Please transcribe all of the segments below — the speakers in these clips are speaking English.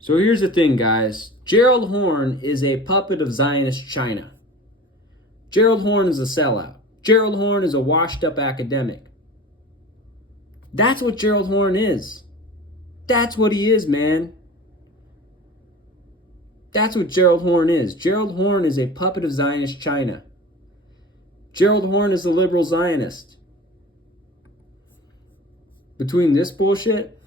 So here's the thing, guys. Gerald Horne is a puppet of Zionist China. Gerald Horne is a sellout. Gerald Horne is a washed-up academic. That's what Gerald Horne is. That's what he is, man. That's what Gerald Horne is. Gerald Horne is a puppet of Zionist China. Gerald Horne is a liberal Zionist. Between this bullshit,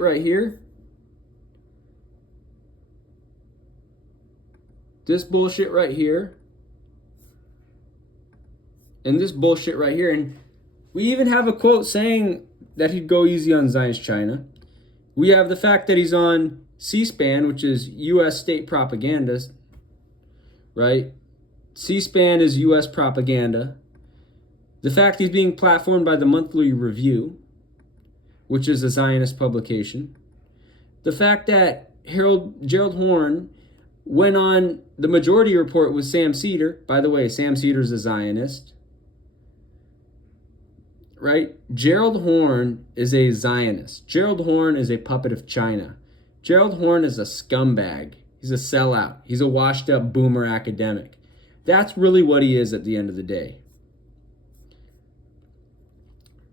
right here, this bullshit right here, and this bullshit right here, and we even have a quote saying that he'd go easy on Zionist China. We have the fact that he's on C-SPAN, which is U.S. state propaganda, right? C-SPAN is U.S. propaganda. The fact he's being platformed by the Monthly Review, which is a Zionist publication. The fact that Gerald Horne went on the Majority Report with Sam Cedar. By the way, Sam Cedar's a Zionist. Right? Gerald Horne is a Zionist. Gerald Horne is a puppet of China. Gerald Horne is a scumbag. He's a sellout. He's a washed-up boomer academic. That's really what he is at the end of the day.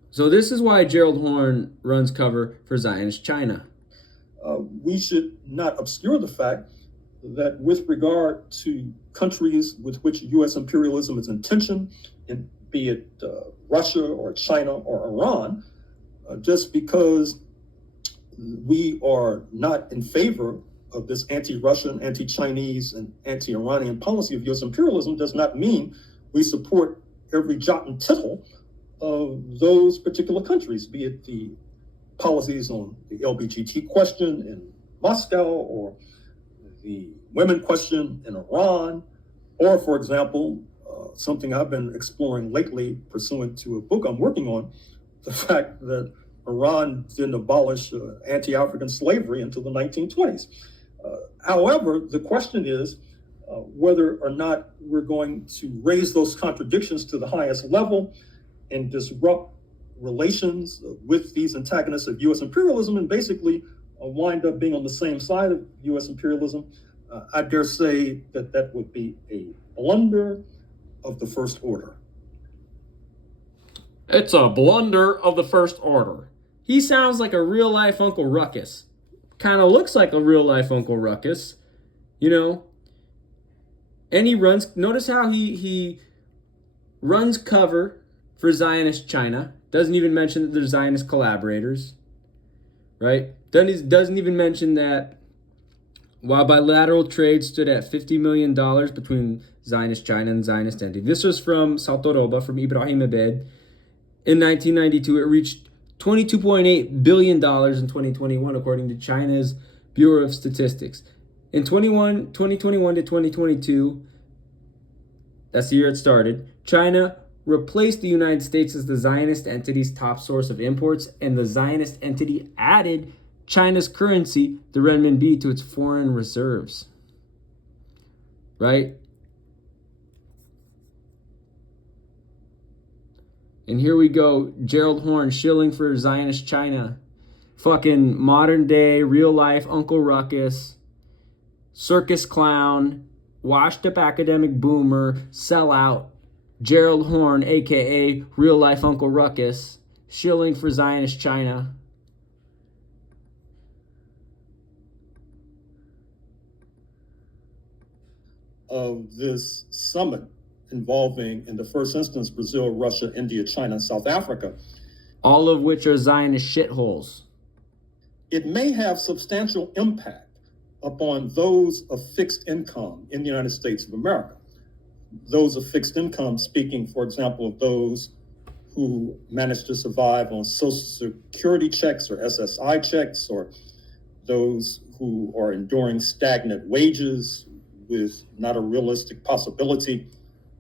So this is why Gerald Horne runs cover for Zionist China. We should not obscure the fact that with regard to countries with which U.S. imperialism is intention, and be it Russia or China or Iran, just because we are not in favor of this anti-Russian, anti-Chinese, and anti-Iranian policy of U.S. imperialism does not mean we support every jot and tittle of those particular countries, be it the policies on the LGBT question in Moscow or the women question in Iran, or, for example, something I've been exploring lately pursuant to a book I'm working on, the fact that Iran didn't abolish anti-African slavery until the 1920s. However, the question is whether or not we're going to raise those contradictions to the highest level and disrupt relations with these antagonists of U.S. imperialism and basically wind up being on the same side of U.S. imperialism. I dare say that that would be a blunder of the first order. It's a blunder of the first order. He sounds like a real-life Uncle Ruckus. Kind of looks like a real-life Uncle Ruckus, you know. And he runs, notice how he runs cover for Zionist China. Doesn't even mention that they're Zionist collaborators, right? Doesn't even mention that while bilateral trade stood at $50 million between Zionist China and Zionist entity. This was from Saltoroba, from Ibrahim Abed. In 1992, it reached $22.8 billion in 2021, according to China's Bureau of Statistics. In 2021 to 2022, that's the year it started, China replaced the United States as the Zionist entity's top source of imports, and the Zionist entity added China's currency, the renminbi, to its foreign reserves. Right? And here we go, Gerald Horne shilling for Zionist China. Fucking modern day, real life Uncle Ruckus, circus clown, washed up academic boomer, sellout, Gerald Horne, aka real life Uncle Ruckus, shilling for Zionist China. Of this summit involving, in the first instance, Brazil, Russia, India, China, and South Africa. All of which are Zionist shitholes. It may have substantial impact upon those of fixed income in the United States of America. Those of fixed income, speaking, for example, of those who manage to survive on Social Security checks or SSI checks, or those who are enduring stagnant wages with not a realistic possibility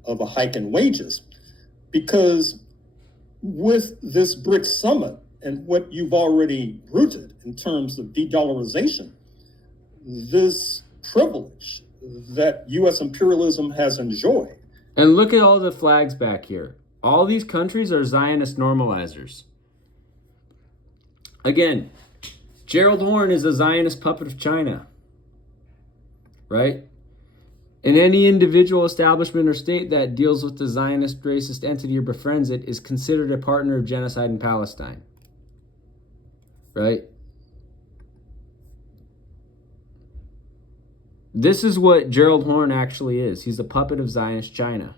of a hike in wages. Because with this BRICS summit and what you've already rooted in terms of de-dollarization, this privilege that U.S. imperialism has enjoyed. And look at all the flags back here. All these countries are Zionist normalizers. Again, Gerald Horne is a Zionist puppet of China, right? And any individual, establishment, or state that deals with the Zionist racist entity or befriends it is considered a partner of genocide in Palestine, right? This is what Gerald Horne actually is. He's a puppet of Zionist China.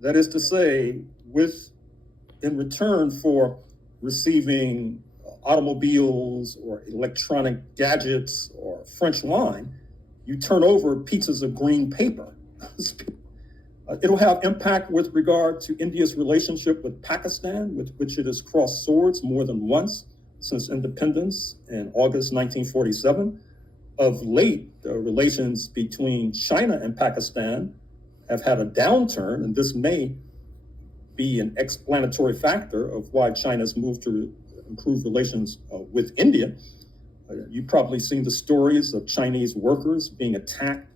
That is to say, in return for receiving automobiles or electronic gadgets or French wine, you turn over pieces of green paper. It'll have impact with regard to India's relationship with Pakistan, with which it has crossed swords more than once since independence in August 1947. Of late, the relations between China and Pakistan have had a downturn, and this may be an explanatory factor of why China's moved to improve relations with India. You've probably seen the stories of Chinese workers being attacked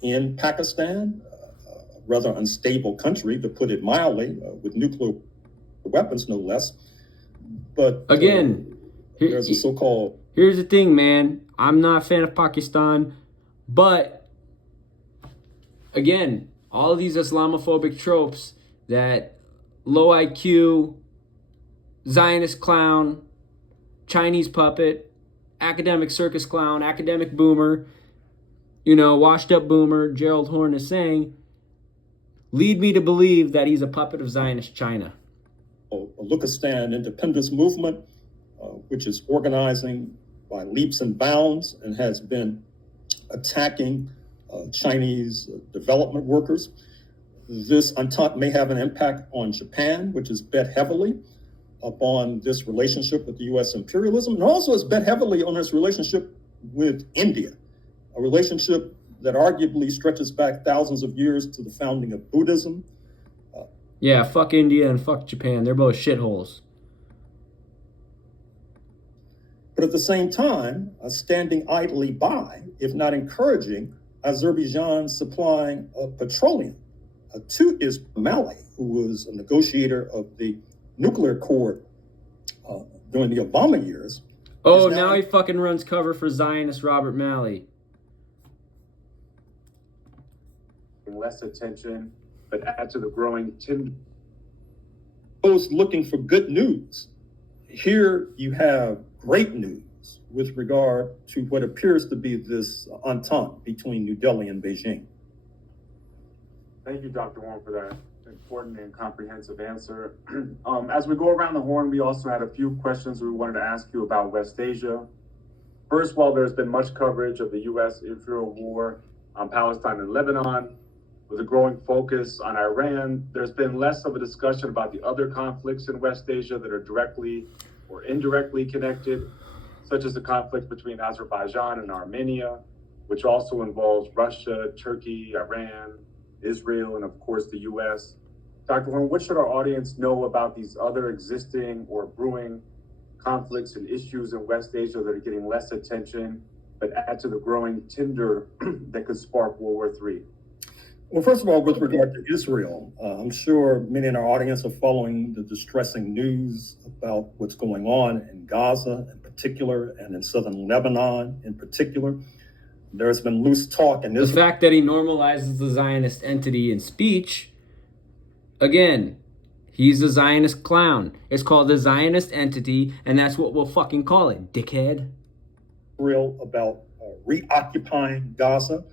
in Pakistan, a rather unstable country, to put it mildly, with nuclear weapons, no less. But again, there's a so-called... Here's the thing, man. I'm not a fan of Pakistan, but again, all of these Islamophobic tropes that low IQ, Zionist clown, Chinese puppet, academic circus clown, academic boomer, washed up boomer, Gerald Horne is saying, lead me to believe that he's a puppet of Zionist China. A Luchestan independence movement, which is organizing by leaps and bounds and has been attacking Chinese development workers. This entente may have an impact on Japan, which has bet heavily upon this relationship with the U.S. imperialism, and also has bet heavily on its relationship with India, a relationship that arguably stretches back thousands of years to the founding of Buddhism. Yeah, fuck India and fuck Japan. They're both shitholes. But at the same time, standing idly by, if not encouraging, Azerbaijan supplying petroleum to Mali, who was a negotiator of the nuclear accord during the Obama years. Oh, now he fucking runs cover for Zionist Robert Malley. Less attention, but add to the growing those looking for good news. Here you have great news with regard to what appears to be this entente between New Delhi and Beijing. Thank you, Dr. Horne, for that important and comprehensive answer. As we go around the horn, we also had a few questions we wanted to ask you about West Asia. First, while there's been much coverage of the U.S.-Israel war on Palestine and Lebanon, with a growing focus on Iran, there's been less of a discussion about the other conflicts in West Asia that are directly or indirectly connected, such as the conflict between Azerbaijan and Armenia, which also involves Russia, Turkey, Iran, Israel, and of course the U.S. Dr. Horne, what should our audience know about these other existing or brewing conflicts and issues in West Asia that are getting less attention, but add to the growing tinder that could spark World War III? Well, first of all, with regard to Israel, I'm sure many in our audience are following the distressing news about what's going on in Gaza in particular, and in southern Lebanon in particular. There's been loose talk in Israel. The fact that he normalizes the Zionist entity in speech, again, he's a Zionist clown. It's called the Zionist entity, and that's what we'll fucking call it, dickhead. Israel about reoccupying Gaza,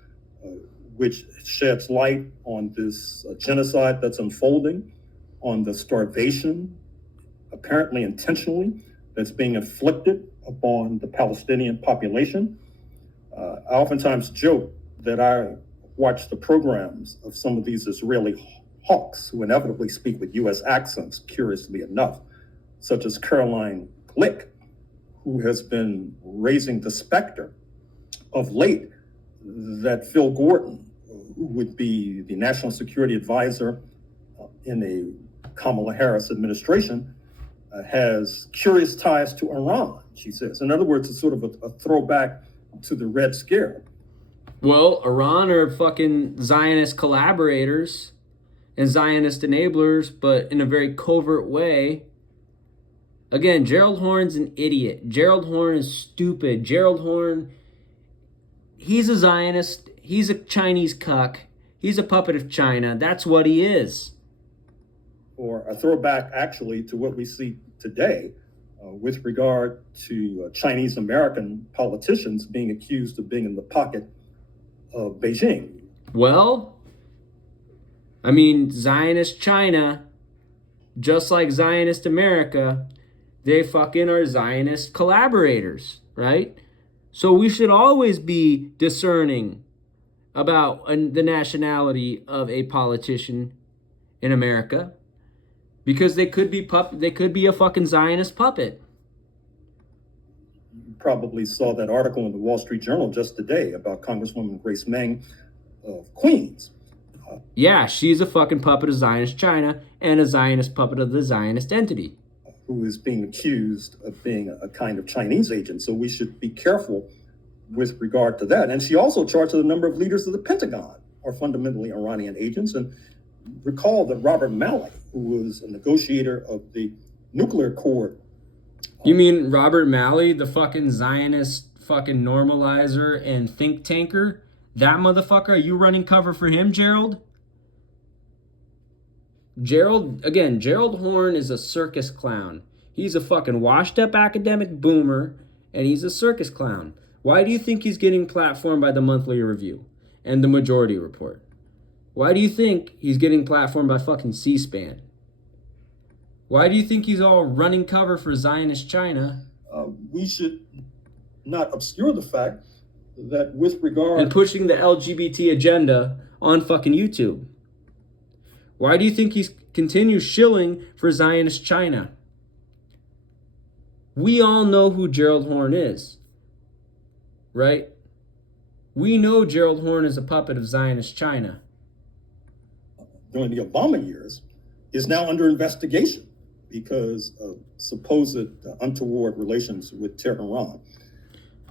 which sheds light on this genocide that's unfolding, on the starvation, apparently intentionally, that's being inflicted upon the Palestinian population. I oftentimes joke that I watch the programs of some of these Israeli hawks who inevitably speak with U.S. accents, curiously enough, such as Caroline Glick, who has been raising the specter of late that Phil Gordon, who would be the national security advisor in a Kamala Harris administration, has curious ties to Iran, she says. In other words, it's sort of a throwback to the Red Scare. Well, Iran are fucking Zionist collaborators and Zionist enablers, but in a very covert way. Again, Gerald Horne's an idiot. Gerald Horne is stupid. Gerald Horne, he's a Zionist. He's a Chinese cuck. He's a puppet of China. That's what he is. Or a throwback actually to what we see today with regard to Chinese American politicians being accused of being in the pocket of Beijing. Well, I mean, Zionist China, just like Zionist America, they fucking are Zionist collaborators, right? So we should always be discerning about the nationality of a politician in America, because they could be a fucking Zionist puppet. You probably saw that article in the Wall Street Journal just today about Congresswoman Grace Meng of Queens. Yeah, she's a fucking puppet of Zionist China and a Zionist puppet of the Zionist entity, Who is being accused of being a kind of Chinese agent. So we should be careful with regard to that. And she also charged that a number of leaders of the Pentagon are fundamentally Iranian agents. And recall that Robert Malley, who was a negotiator of the nuclear accord. You mean Robert Malley, the fucking Zionist fucking normalizer and think tanker? That motherfucker? Are you running cover for him, Gerald? Gerald Horne is a circus clown. He's a fucking washed up academic boomer, and he's a circus clown. Why do you think he's getting platformed by the Monthly Review and the Majority Report? Why do you think he's getting platformed by fucking C-SPAN? Why do you think he's all running cover for Zionist China? We should not obscure the fact that with regard... And pushing the LGBT agenda on fucking YouTube. Why do you think he continues shilling for Zionist China? We all know who Gerald Horne is, right? We know Gerald Horne is a puppet of Zionist China. During the Obama years, is now under investigation because of supposed untoward relations with Tehran.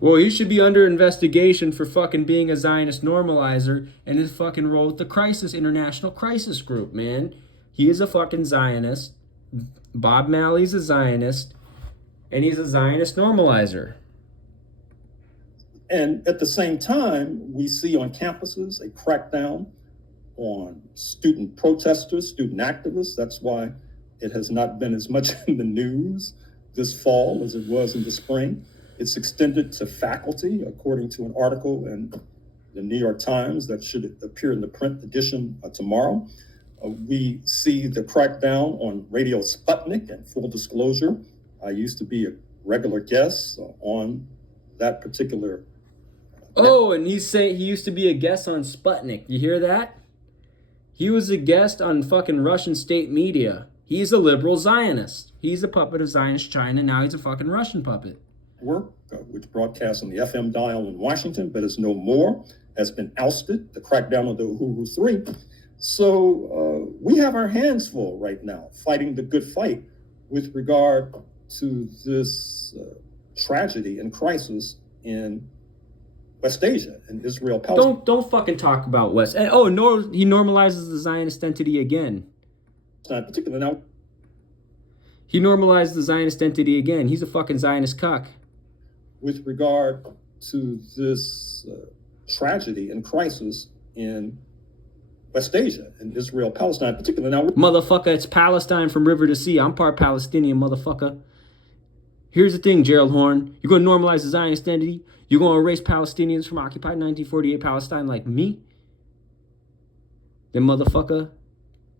Well, he should be under investigation for fucking being a Zionist normalizer and his fucking role with the International Crisis Group, man. He is a fucking Zionist. Bob Malley's a Zionist, and he's a Zionist normalizer. And at the same time, we see on campuses a crackdown on student protesters, student activists. That's why it has not been as much in the news this fall as it was in the spring. It's extended to faculty, according to an article in the New York Times that should appear in the print edition tomorrow. We see the crackdown on Radio Sputnik, and full disclosure, I used to be a regular guest on that particular. Oh, and he's saying he used to be a guest on Sputnik. You hear that? He was a guest on fucking Russian state media. He's a liberal Zionist. He's a puppet of Zionist China. Now he's a fucking Russian puppet. Work, which broadcasts on the FM dial in Washington, but is no more, has been ousted. The crackdown on the Uhuru 3. So we have our hands full right now, fighting the good fight with regard to this tragedy and crisis in West Asia and Israel, Palestine. Don't fucking talk about West. Oh, no, he normalizes the Zionist entity again. Particularly now. He normalized the Zionist entity again. He's a fucking Zionist cuck. With regard to this tragedy and crisis in West Asia and Israel, Palestine, particularly now. Motherfucker, it's Palestine from river to sea. I'm part Palestinian, motherfucker. Here's the thing, Gerald Horne. You're going to normalize the Zionist entity? You're going to erase Palestinians from occupied 1948 Palestine like me? Then, motherfucker,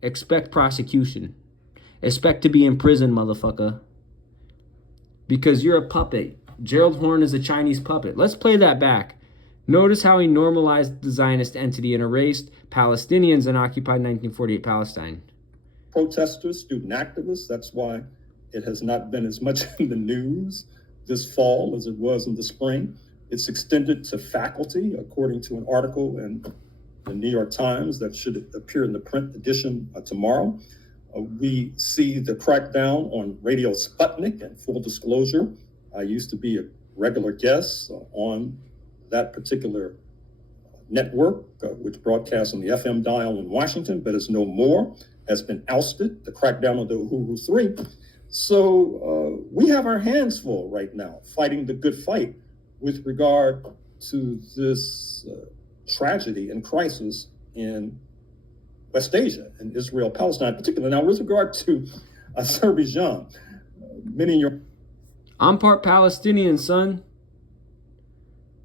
expect prosecution. Expect to be in prison, motherfucker. Because you're a puppet. Gerald Horne is a Chinese puppet. Let's play that back. Notice how he normalized the Zionist entity and erased Palestinians in occupied 1948 Palestine. Protesters, student activists, that's why it has not been as much in the news this fall as it was in the spring. It's extended to faculty, according to an article in the New York Times that should appear in the print edition tomorrow. We see the crackdown on Radio Sputnik, and full disclosure, I used to be a regular guest on that particular network, which broadcasts on the FM dial in Washington, but is no more, has been ousted. The crackdown on the Uhuru 3. So we have our hands full right now fighting the good fight with regard to this tragedy and crisis in West Asia and Israel, Palestine in particular. Now, with regard to Azerbaijan, many of your... I'm part Palestinian, son.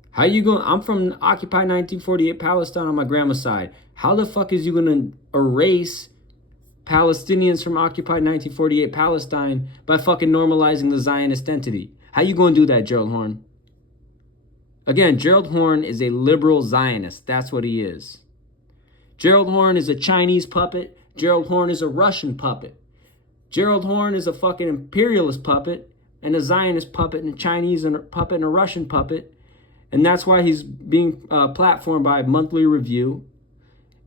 How you going? I'm from occupied 1948 Palestine on my grandma's side. How the fuck is you going to erase Palestinians from occupied 1948 Palestine by fucking normalizing the Zionist entity? How you going to do that, Gerald Horne? Again, Gerald Horne is a liberal Zionist. That's what he is. Gerald Horne is a Chinese puppet. Gerald Horne is a Russian puppet. Gerald Horne is a fucking imperialist puppet and a Zionist puppet and a Chinese puppet and a Russian puppet. And that's why he's being platformed by Monthly Review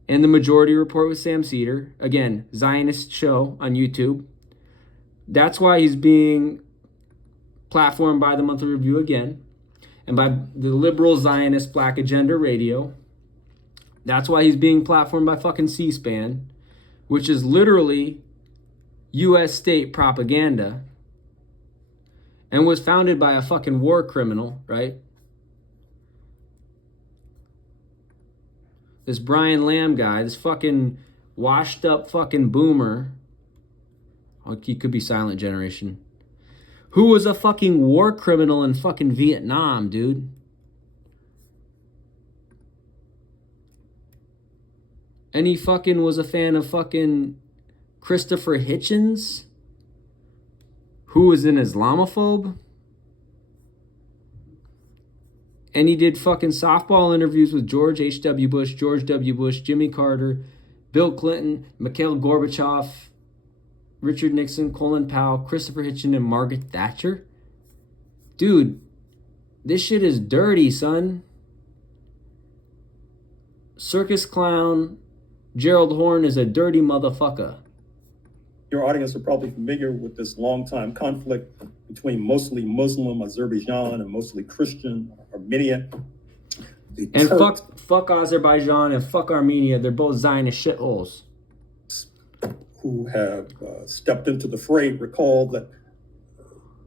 and the Majority Report with Sam Cedar. Again, Zionist show on YouTube. That's why he's being platformed by the Monthly Review again and by the liberal Zionist Black Agenda Radio. That's why he's being platformed by fucking C-SPAN, which is literally U.S. state propaganda and was founded by a fucking war criminal, right? This Brian Lamb guy, this fucking washed up fucking boomer. Oh, he could be Silent Generation. Who was a fucking war criminal in fucking Vietnam, dude. And he fucking was a fan of fucking Christopher Hitchens, who was an Islamophobe. And he did fucking softball interviews with George H.W. Bush, George W. Bush, Jimmy Carter, Bill Clinton, Mikhail Gorbachev, Richard Nixon, Colin Powell, Christopher Hitchens, and Margaret Thatcher. Dude, this shit is dirty, son. Circus clown Gerald Horne is a dirty motherfucker. Your audience are probably familiar with this long-time conflict between mostly Muslim Azerbaijan and mostly Christian Armenia. And fuck Azerbaijan and fuck Armenia. They're both Zionist shitholes. Who have stepped into the fray. Recall that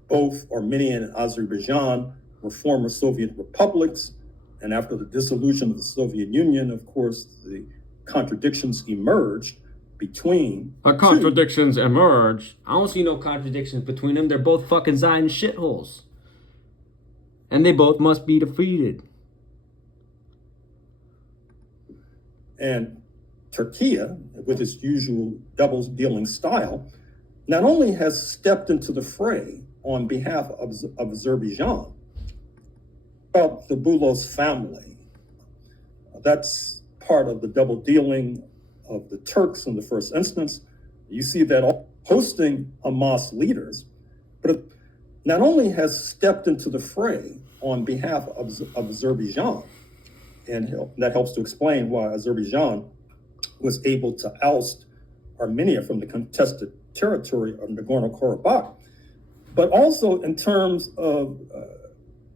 both Armenia and Azerbaijan were former Soviet republics. And after the dissolution of the Soviet Union, of course, the contradictions emerged between... Contradictions emerge. I don't see no contradictions between them. They're both fucking Zionist shitholes. And they both must be defeated. And Turkey, with its usual double-dealing style, not only has stepped into the fray on behalf of Azerbaijan, about the Bulos family. That's part of the double-dealing of the Turks in the first instance. You see that hosting Hamas leaders, but it not only has stepped into the fray on behalf of Azerbaijan, and that helps to explain why Azerbaijan was able to oust Armenia from the contested territory of Nagorno-Karabakh, but also in terms of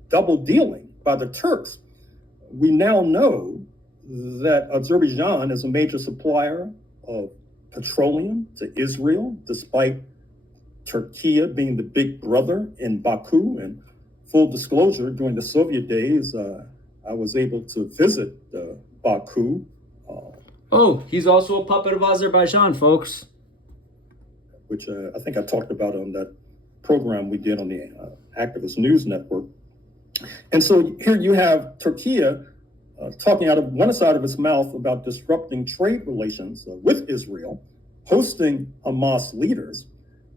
double dealing by the Turks. We now know that Azerbaijan is a major supplier of petroleum to Israel, despite Turkey being the big brother in Baku. And full disclosure, during the Soviet days, I was able to visit Baku. Oh, he's also a puppet of Azerbaijan, folks. Which I think I talked about on that program we did on the Activist News Network. And so here you have Turkey talking out of one side of its mouth about disrupting trade relations with Israel, hosting Hamas leaders,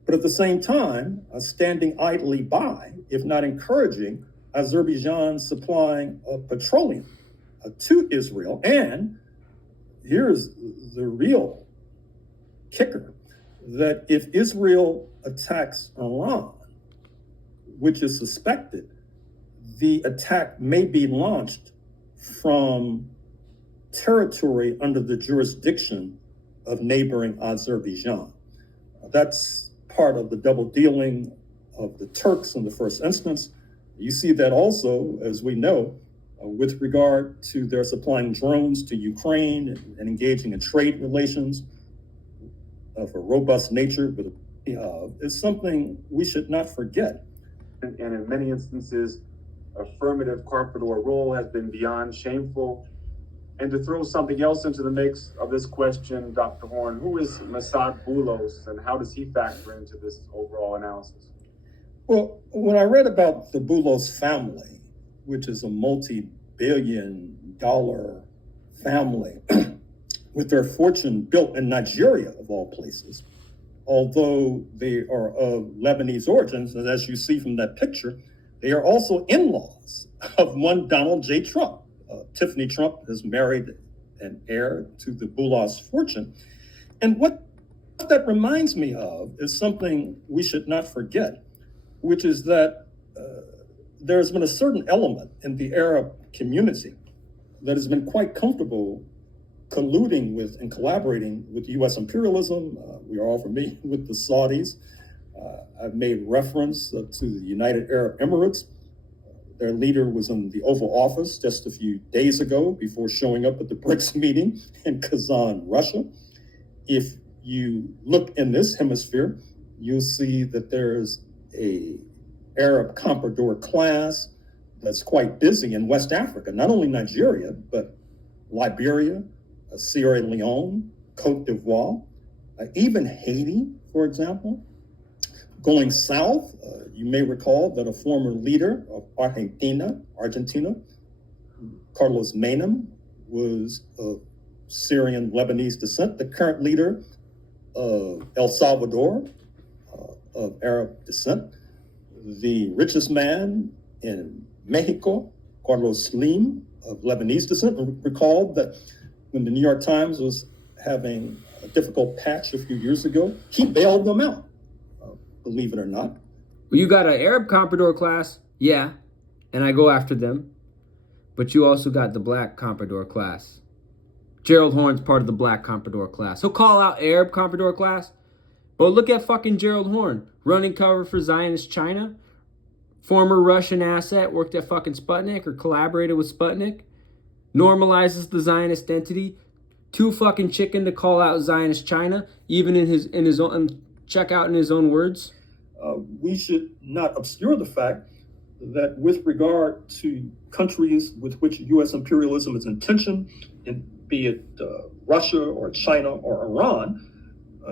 but at the same time, standing idly by, if not encouraging, Azerbaijan supplying petroleum to Israel. And here's the real kicker, that if Israel attacks Iran, which is suspected, the attack may be launched from territory under the jurisdiction of neighboring Azerbaijan. That's part of the double dealing of the Turks in the first instance. You see that also, as we know, with regard to their supplying drones to Ukraine and engaging in trade relations of a robust nature with is something we should not forget. And in many instances, affirmative carpet or role has been beyond shameful. And to throw something else into the mix of this question, Dr. Horne, who is Masad Boulos and how does he factor into this overall analysis? Well, when I read about the Boulos family, which is a multi-billion-dollar family with their fortune built in Nigeria, of all places, although they are of Lebanese origins, and as you see from that picture, they are also in-laws of one Donald J. Trump. Tiffany Trump has married an heir to the Boulos fortune. And what that reminds me of is something we should not forget, which is that there's been a certain element in the Arab community that has been quite comfortable colluding with and collaborating with U.S. imperialism. We are all familiar with the Saudis. I've made reference to the United Arab Emirates. Their leader was in the Oval Office just a few days ago before showing up at the BRICS meeting in Kazan, Russia. If you look in this hemisphere, you'll see that there's a Arab comprador class that's quite busy in West Africa, not only Nigeria, but Liberia, Sierra Leone, Cote d'Ivoire, even Haiti, for example. Going south, you may recall that a former leader of Argentina, Carlos Menem, was of Syrian Lebanese descent. The current leader of El Salvador, of Arab descent. The richest man in Mexico, Carlos Slim, of Lebanese descent. Recall that when the New York Times was having a difficult patch a few years ago, he bailed them out, believe it or not. Well, you got an Arab comprador class, yeah, and I go after them. But you also got the black comprador class. Gerald Horne's part of the black comprador class. He'll call out Arab comprador class. But look at fucking Gerald Horne, running cover for Zionist China. Former Russian asset, worked at fucking Sputnik or collaborated with Sputnik. Normalizes the Zionist entity. Too fucking chicken to call out Zionist China, even in his own, check out in his own words. We should not obscure the fact that with regard to countries with which U.S. imperialism is in tension, and be it Russia or China or Iran,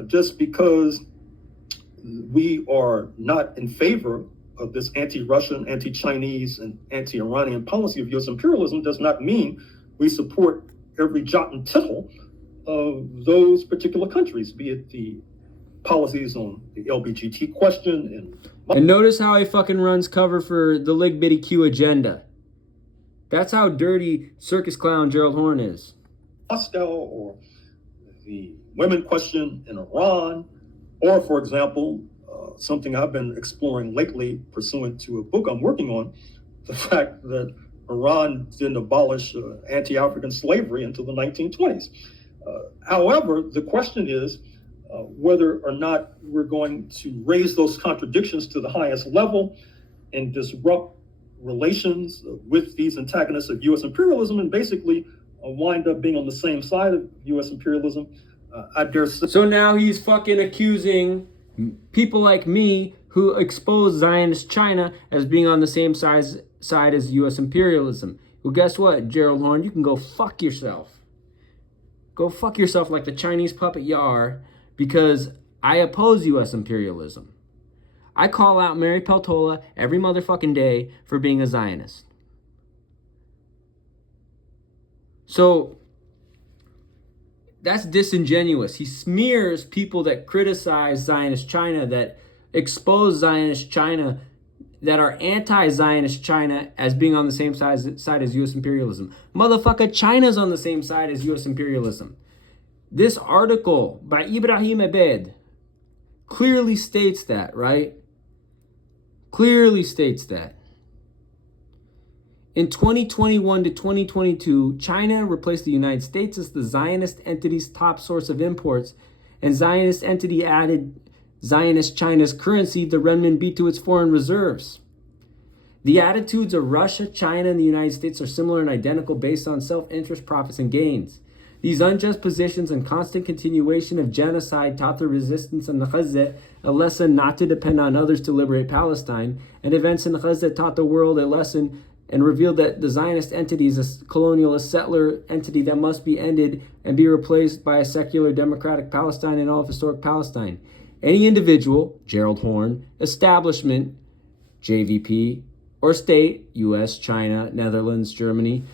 just because we are not in favor of this anti-Russian, anti-Chinese, and anti-Iranian policy of U.S. imperialism does not mean we support every jot and tittle of those particular countries, be it the policies on the LBGT question. And notice how he fucking runs cover for the Lig Bitty Q agenda. That's how dirty circus clown Gerald Horne is. Moscow, or the women question in Iran, or, for example, something I've been exploring lately pursuant to a book I'm working on, the fact that Iran didn't abolish anti-African slavery until the 1920s. However, the question is whether or not we're going to raise those contradictions to the highest level and disrupt relations with these antagonists of U.S. imperialism and basically wind up being on the same side of U.S. imperialism. I dare say. So now he's fucking accusing people like me who expose Zionist China as being on the same side as U.S. imperialism. Well, guess what, Gerald Horne? You can go fuck yourself. Go fuck yourself like the Chinese puppet you are, because I oppose U.S. imperialism. I call out Mary Peltola every motherfucking day for being a Zionist. So that's disingenuous. He smears people that criticize Zionist China, that expose Zionist China, that are anti-Zionist China as being on the same side as U.S. imperialism. Motherfucker, China's on the same side as U.S. imperialism. This article by Ibrahim Abed clearly states that, right? Clearly states that. In 2021 to 2022, China replaced the United States as the Zionist entity's top source of imports, and Zionist entity added Zionist China's currency, the renminbi, to its foreign reserves. The attitudes of Russia, China, and the United States are similar and identical based on self-interest, profits, and gains. These unjust positions and constant continuation of genocide taught the resistance in Gaza a lesson not to depend on others to liberate Palestine, and events in Gaza taught the world a lesson and revealed that the Zionist entity is a colonialist settler entity that must be ended and be replaced by a secular democratic Palestine and all of historic Palestine. Any individual, Gerald Horne, establishment, JVP, or state, US, China, Netherlands, Germany,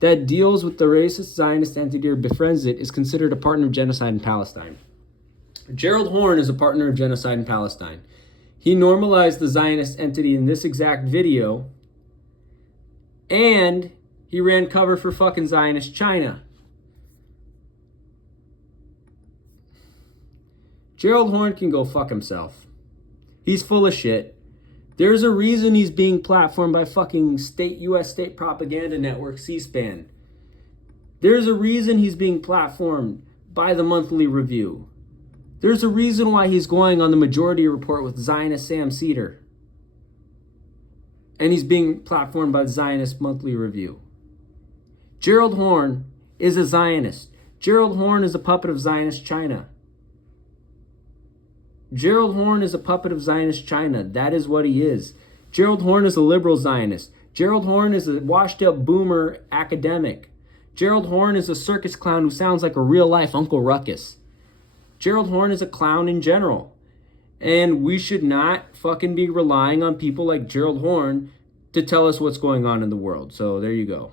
that deals with the racist Zionist entity or befriends it is considered a partner of genocide in Palestine. Gerald Horne is a partner of genocide in Palestine. He normalized the Zionist entity in this exact video, and he ran cover for fucking Zionist China. Gerald Horne can go fuck himself. He's full of shit. There's a reason he's being platformed by fucking US state propaganda network C-SPAN. There's a reason he's being platformed by the Monthly Review. There's a reason why he's going on the Majority Report with Zionist Sam Cedar. And he's being platformed by the Zionist Monthly Review. Gerald Horne is a Zionist. Gerald Horne is a puppet of Zionist China. Gerald Horne is a puppet of Zionist China. That is what he is. Gerald Horne is a liberal Zionist. Gerald Horne is a washed-up boomer academic. Gerald Horne is a circus clown who sounds like a real-life Uncle Ruckus. Gerald Horne is a clown in general. And we should not fucking be relying on people like Gerald Horne to tell us what's going on in the world. So there you go.